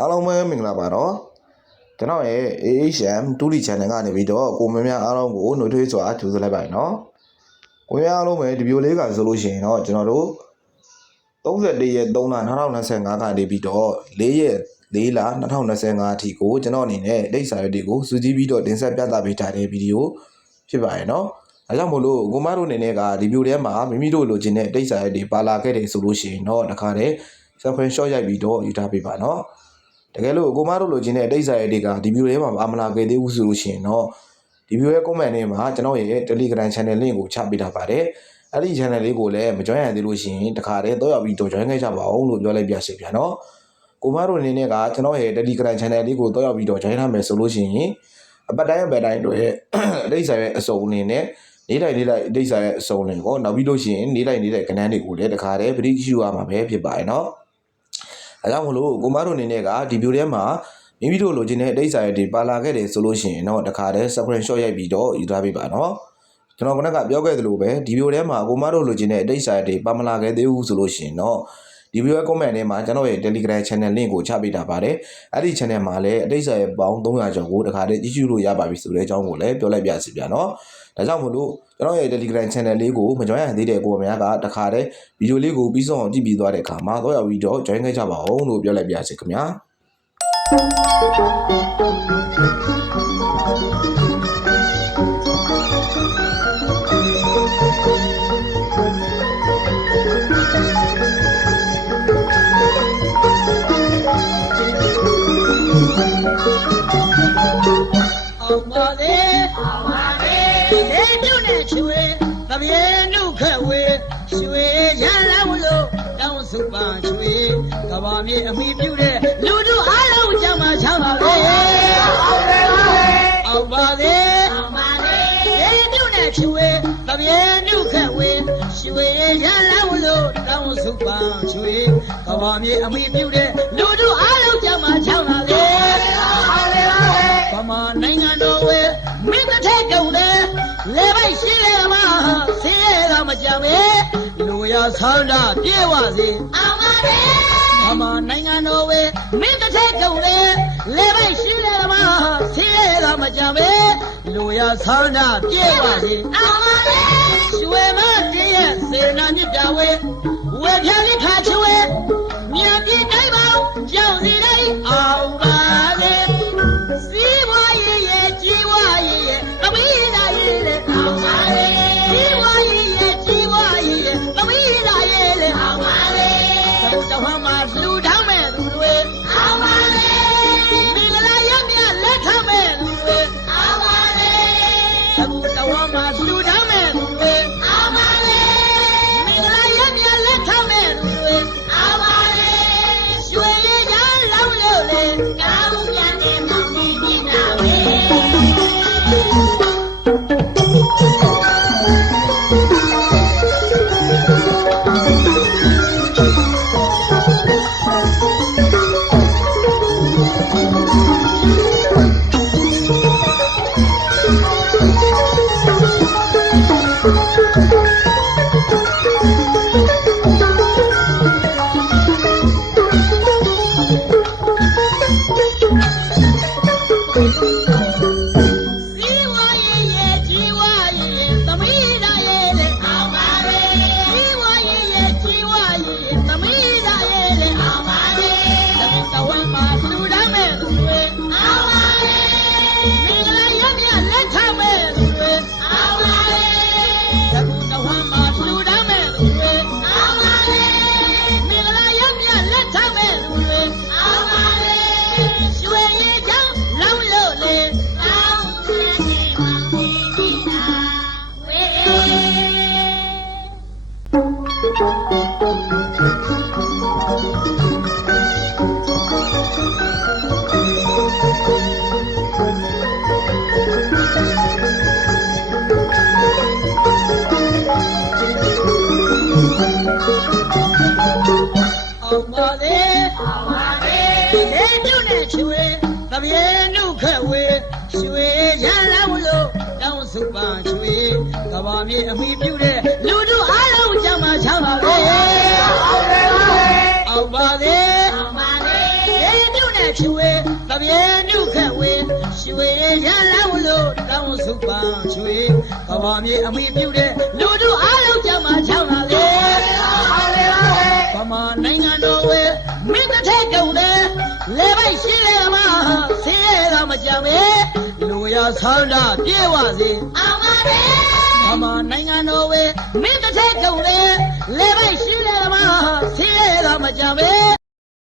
အားလုံးပဲမင်္ဂလာပါတော့ကျွန်တော်ရဲ့ AHM 2D channel ကနေပြီးတော့ကိုမင်းများအားလုံးကိုနှုတ်ထွေးစွာကြိုဆိုလိုက်ပါတယ်နော်ကိုများအားလုံးပဲဒီဗီဒီယိုလေးကဆိုလို့ရှိရင်တော့ကျွန်တော်တို့31ရက်3လ2025ကနေပြီးတော့4ရက်4လ2025အထိကိုကျွန်တော်အနေနဲ့ဒိတ်စာရွက်တွေကိုစူးစီးပြီးတော့တင်ဆက်ပြသပေးထားတဲ့ဗီဒီယိုဖြစ်ပါတယ်နော်အဲကြောင့်မို့လို့ကိုမတို့အနေနဲ့ကဒီဗီဒီယိုထဲမှာမိမိတို့လိုချင်တဲ့ဒိတ်စာရွက်တွေပါလာခဲ့တယ်ဆိုလို့ရှိရင်တော့တခါတည်း subscribe short ရိုက်ပြီးတော့ယူထားပေးပါနော် တကယ်လို့ကိုမတို့လိုချင်တဲ့အတိတ်စာရဲ့တွေကဒီဗီဒီယိုထဲမှာအာမလာခဲ့သေးဘူးဆိုလို့ရှိရင်တော့ဒီဗီဒီယိုရဲ့ comment ထဲမှာကျွန်တော်ရဲ့ Telegram channel link ကိုချပေးထားပါတယ်အဲ့ဒီ channel လေးကိုလည်းမ join ရသေးလို့ရှိရင်တခါတည်းတော့ရောက်ပြီးတော့ join ခဲ့ကြပါအောင်လို့ပြောလိုက်ပြစီဗျာနော်ကိုမတို့အနေနဲ့ကကျွန်တော်ရဲ့ Telegram channel လေးကိုတော့ရောက်ပြီးတော့ join ထားမယ်ဆိုလို့ရှိရင်အပတ်တိုင်းအပတ်တိုင်းတို့ရဲ့အတိတ်စာရဲ့အစုံအနေနဲ့နေ့တိုင်းနေ့တိုင်းအတိတ်စာရဲ့အစုံလင်ကိုနောက်ပြီးလို့ရှိရင်နေ့တိုင်းနေ့တိုင်းကဏ္ဍတွေကိုလည်းတခါတည်းပရိကျူရမှာပဲဖြစ်ပါတယ်နော် အဲကြောင့်မလို့ကိုမတို့အနေနဲ့ကဒီဗီဒီယိုထဲမှာမိမိတို့လိုချင်တဲ့အတိတ်စာရဲ့တွေပါလာခဲ့တယ်ဆိုလို့ရှိရင်တော့တခါတည်း subscribe short ရိုက်ပြီးတော့ယူထားပေးပါနော်ကျွန်တော်ကကပြောခဲ့သလိုပဲဒီဗီဒီယိုထဲမှာကိုမတို့လိုချင်တဲ့အတိတ်စာရဲ့တွေပါမလာခဲ့သေးဘူးဆိုလို့ရှိရင်တော့ ဒီဗီဒီယိုရဲ့ comment ထဲမှာကျွန်တော်ရဲ့ Telegram channel link ကိုချပေးထားပါတယ်အဲ့ဒီ channel မှာလည်းအတိတ်စာရဲ့ပေါင်း300ကျော်ကိုတခါတည်းကြည့်ရှုလို့ရပါပြီဆိုတဲ့အကြောင်းကိုလည်းပြောလိုက်ပြစီဗျာနော်ဒါကြောင့်မို့လို့ကျွန်တော်ရဲ့ Telegram channel လေးကိုမ join ရသေးတဲ့ကိုယ်များကတခါတည်းဗီဒီယိုလေးကိုပြီးဆုံးအောင်ကြည့်ပြီးသွားတဲ့အခါမှာတော့ရောက်ပြီးတော့ join ခဲ့ကြပါအောင်လို့ပြောလိုက်ပြစီခင်ဗျာ လေဒေညုနဲ့ချွေတပြေနုခက်ဝေရွှေရလာမလို့တောင်းစုပါချွေကဘာမြေအမိပြုတဲ့လူတို့အားလုံးကြမှာချမ်းပါလေအောင်ပါလေအောင်ပါလေဒေညုနဲ့ချွေတပြေနုခက်ဝေရွှေရလာမလို့တောင်းစုပါချွေကဘာမြေအမိပြုတဲ့လူတို့အားလုံးကြမှာချမ်းပါလေအောင်လေပါလေဗမာနိုင်ငံတော် လေပိုက်ရှိလေမှာဆင်းရဲကမကြမ်းပဲလူရဆောင်းတာပြေဝစေအောင်ပါပဲဗမာနိုင်ငံတော်ဝဲမင်းတစ်ထက်ကုန်တယ်လေပိုက်ရှိလေမှာဆင်းရဲကမကြမ်းပဲလူရဆောင်းတာပြေဝစေအောင်ပါပဲရွှေမတည်းရဲ့စေနာမြစ်တာဝဲဝဲပြလိခါချွေမြန်ပြတိုင်းပေါ တဝမှာလူထောင်းမဲ့သူတွေအောင်ပါလေမင်္ဂလာရမြလက်ထမဲ့သူတွေအောင်ပါလေသုတဝမှာလူ Thank you. အောင်ပါလေအောင်ပါလေဒေညုနဲ့ချွေတပြေနုခက်ဝေရွှေရလာမလို့တောင်းစုပါချွေကဘာမြေအမိပြုတဲ့လူတို့အားလုံးကြမှာချမ်းပါလေအောင်ပါလေအောင်ပါလေအောင်ပါလေဒေညုနဲ့ချူဝေတပြေနုခက်ဝေရွှေရလန်းလို့တောင်းစုပန်းရွှေကဘာမြေအမိပြုတဲ့လူတို့အားလုံး ကမကြမေလူရဆောင်းတာပြေဝစေအောင်ပါလေဗမာနိုင်ငံတော်ဝေမင်းတစ်ထက်ကုန်တယ်လေပိုက်ရှိလေမှာဆင်းရဲကမကြမေ